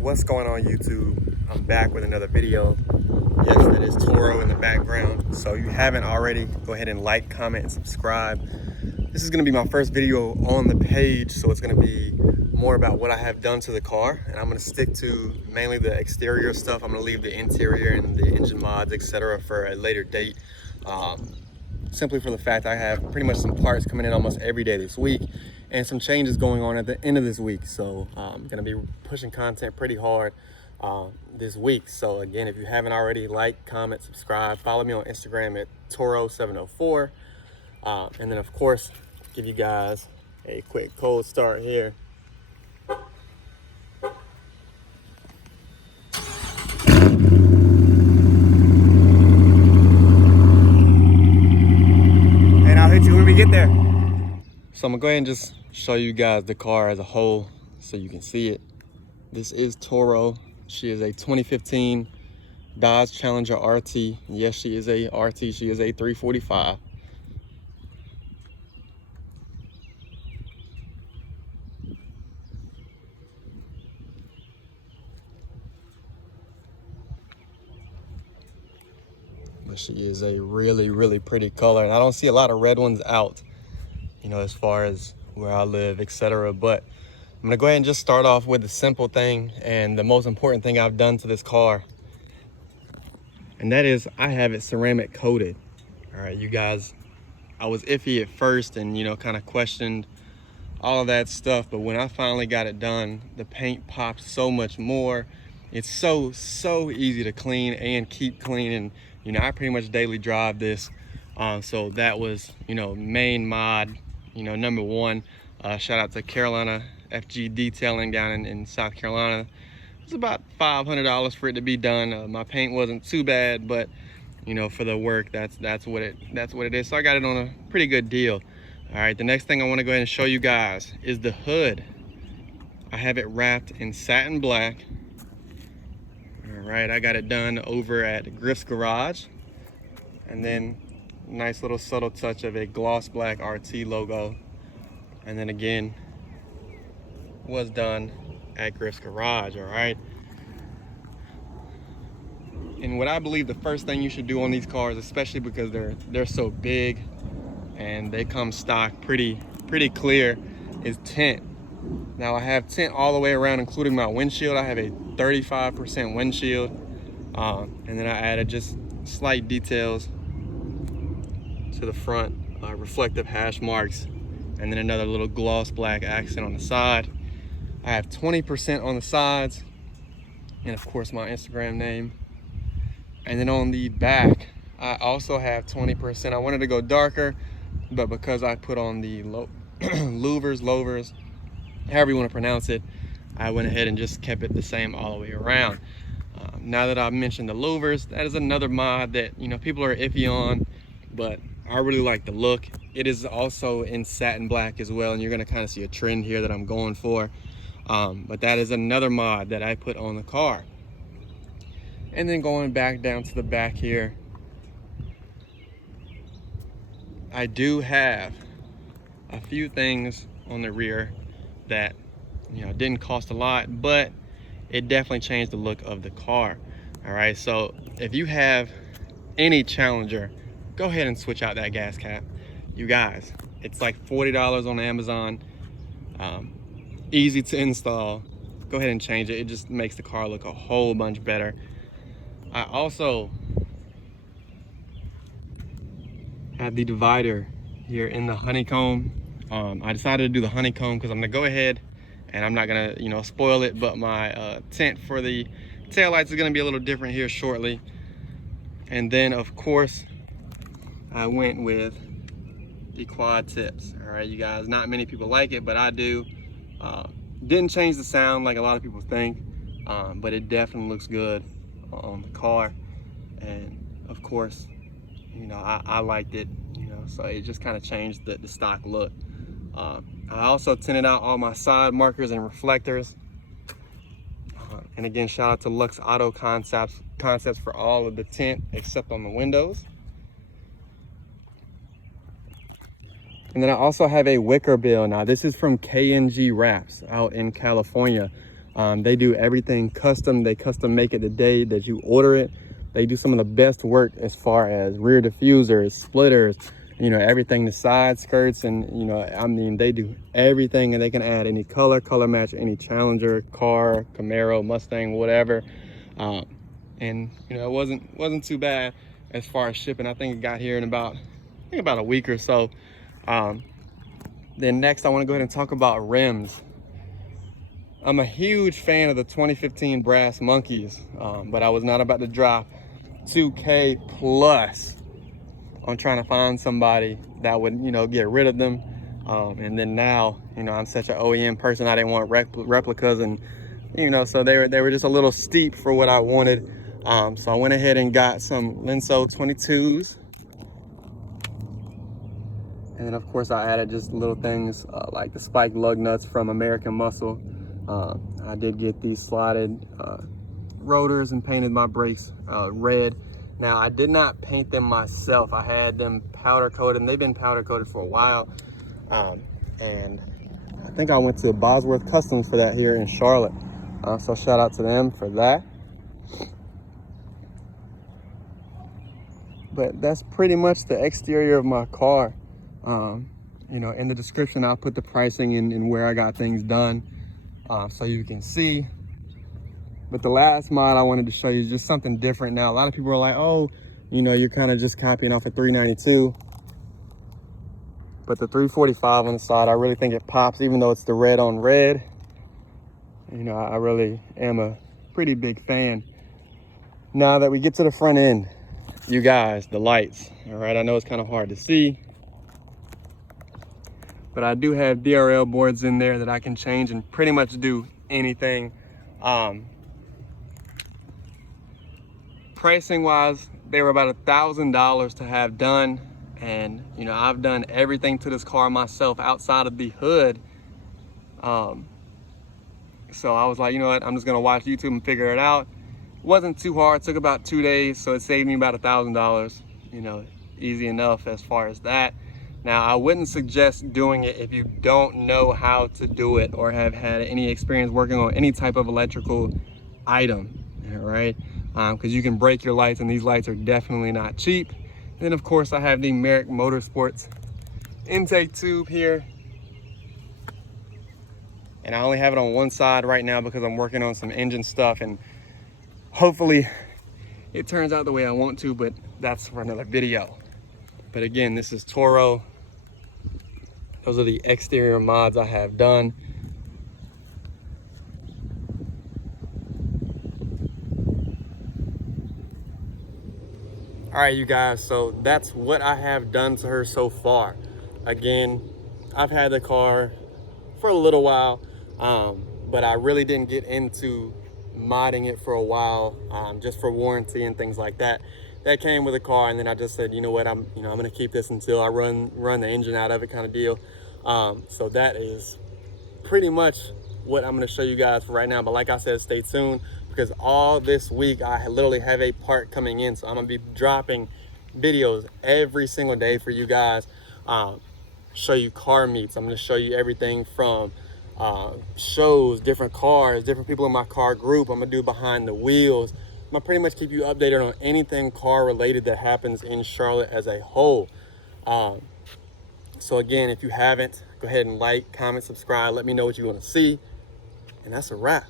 What's going on YouTube? I'm back with another video. Yes, that is Toro in the background. So if you haven't already, go ahead and like, comment, and subscribe. This is gonna be my first video on the page, so it's gonna be more about what I have done to the car, and I'm gonna stick to mainly the exterior stuff. I'm gonna leave the interior and the engine mods, etc. for a later date. Simply for the fact I have pretty much some parts coming in almost every day this week and some changes going on at the end of this week. So I'm gonna be pushing content pretty hard this week. So again, if you haven't already, like, comment, subscribe, follow me on Instagram at Toro704. And then of course, give you guys a quick cold start here. And I'll hit you when we get there. So I'm gonna go ahead and just show you guys the car as a whole so you can see it. This is Toro. She is a 2015 Dodge Challenger RT. Yes, she is a RT. She is a 345. But she is a really, really pretty color. And I don't see a lot of red ones out, you know, as far as where I live, etc. But I'm gonna go ahead and just start off with the simple thing and the most important thing I've done to this car. And that is I have it ceramic coated. All right, you guys, I was iffy at first and, you know, kind of questioned all of that stuff. But when I finally got it done, the paint popped so much more. It's so easy to clean and keep clean. And, you know, I pretty much daily drive this. So that was, you know, main mod, you know, number one. Shout out to Carolina FG Detailing down in South Carolina. It's about $500 for it to be done. My paint wasn't too bad, but you know, for the work, that's what it is. So I got it on a pretty good deal. All right, the next thing I want to go ahead and show you guys is the hood. I have it wrapped in satin black. All right, I got it done over at GRIFFS Garage, and then nice little subtle touch of a gloss black RT logo, and then again was done at GRIFFS Garage. All right, and what I believe the first thing you should do on these cars, especially because they're so big and they come stock pretty clear, is tint. Now I have tint all the way around, including my windshield. I have a 35% windshield, and then I added just slight details to the front, reflective hash marks, and then another little gloss black accent on the side. I have 20% on the sides, and of course my Instagram name. And then on the back, I also have 20%. I wanted to go darker, but because I put on the louvers, however you want to pronounce it, I went ahead and just kept it the same all the way around. Now that I've mentioned the louvers, that is another mod that, you know, people are iffy on, but I really like the look. It is also in satin black as well, and you're going to kind of see a trend here that I'm going for. But that is another mod that I put on the car. And then going back down to the back here, I do have a few things on the rear that, you know, didn't cost a lot, but it definitely changed the look of the car. All right, so if you have any Challenger, go ahead and switch out that gas cap. You guys, it's like $40 on Amazon. Easy to install. Go ahead and change it. It just makes the car look a whole bunch better. I also have the divider here in the honeycomb. I decided to do the honeycomb because I'm gonna go ahead and I'm not gonna, you know, spoil it, but my tint for the taillights is gonna be a little different here shortly. And then of course, I went with the quad tips. All right, you guys, not many people like it, but I do. Didn't change the sound like a lot of people think, but it definitely looks good on the car. And of course, you know, I liked it, you know, so it just kind of changed the stock look. I also tinted out all my side markers and reflectors. And again, shout out to Luxe Auto Concepts for all of the tint except on the windows. And then I also have a wicker bill. Now this is from KNG Wraps out in California. They do everything custom. They custom make it the day that you order it. They do some of the best work as far as rear diffusers, splitters, you know, everything, the side skirts, and you know, I mean, they do everything, and they can add any color match any Challenger car, Camaro, Mustang, whatever. And you know, it wasn't too bad as far as shipping. I think it got here in about a week or so. Then next I want to go ahead and talk about rims. I'm a huge fan of the 2015 Brass Monkeys, but I was not about to drop $2K plus on trying to find somebody that would, you know, get rid of them. And then now, you know, I'm such an OEM person, I didn't want replicas, and you know, so they were just a little steep for what I wanted. So I went ahead and got some LENSO 22s. And then of course I added just little things like the spiked lug nuts from American Muscle. I did get these slotted rotors and painted my brakes red. Now I did not paint them myself. I had them powder coated, and they've been powder coated for a while. And I think I went to BOSWORTH Customs for that here in Charlotte. So shout out to them for that. But that's pretty much the exterior of my car. You know, in the description I'll put the pricing and where I got things done, so you can see. But the last mod I wanted to show you is just something different. Now a lot of people are like, oh, you know, you're kind of just copying off a 392, but the 345 on the side, I really think it pops, even though it's the red on red. You know, I really am a pretty big fan. Now that we get to the front end, you guys, the lights, all right, I know it's kind of hard to see, but I do have DRL boards in there that I can change and pretty much do anything. Pricing wise, they were about $1,000 to have done. And you know, I've done everything to this car myself outside of the hood. So I was like, you know what, I'm just gonna watch YouTube and figure it out. It wasn't too hard, it took about 2 days, so it saved me about $1,000. You know, easy enough as far as that. Now, I wouldn't suggest doing it if you don't know how to do it or have had any experience working on any type of electrical item, all right? Because you can break your lights, and these lights are definitely not cheap. And then of course I have the MERRICK Motorsports intake tube here. And I only have it on one side right now because I'm working on some engine stuff, and hopefully it turns out the way I want to, but that's for another video. But again, this is Toro. Those are the exterior mods I have done. All right, you guys, so that's what I have done to her so far. Again, I've had the car for a little while, but I really didn't get into modding it for a while, just for warranty and things like that. That came with the car, and then I just said, you know what, I'm gonna keep this until I run the engine out of it, kind of deal. So that is pretty much what I'm gonna show you guys for right now. But like I said, stay tuned, because all this week I literally have a part coming in, so I'm gonna be dropping videos every single day for you guys. Show you car meets. I'm gonna show you everything from shows, different cars, different people in my car group. I'm gonna do behind the wheels. I'm gonna pretty much keep you updated on anything car related that happens in Charlotte as a whole. So again, if you haven't, go ahead and like, comment, subscribe, let me know what you want to see, and that's a wrap.